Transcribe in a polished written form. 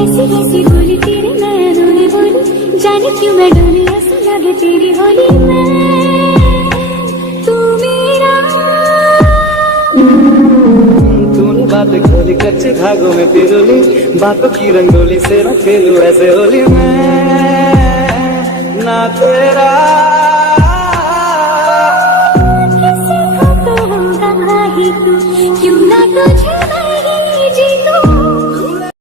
ऐसी ऐसी बोली तेरे नैनों ने बोली, जाने क्यों मैं डोली, ऐसा लगे तेरी होली में तू मेरा। तूने बातें खोली कच्चे धागों में पिरोली, बातों की रंगोली से मैं खेलूं ऐसे होली में ना तेरा।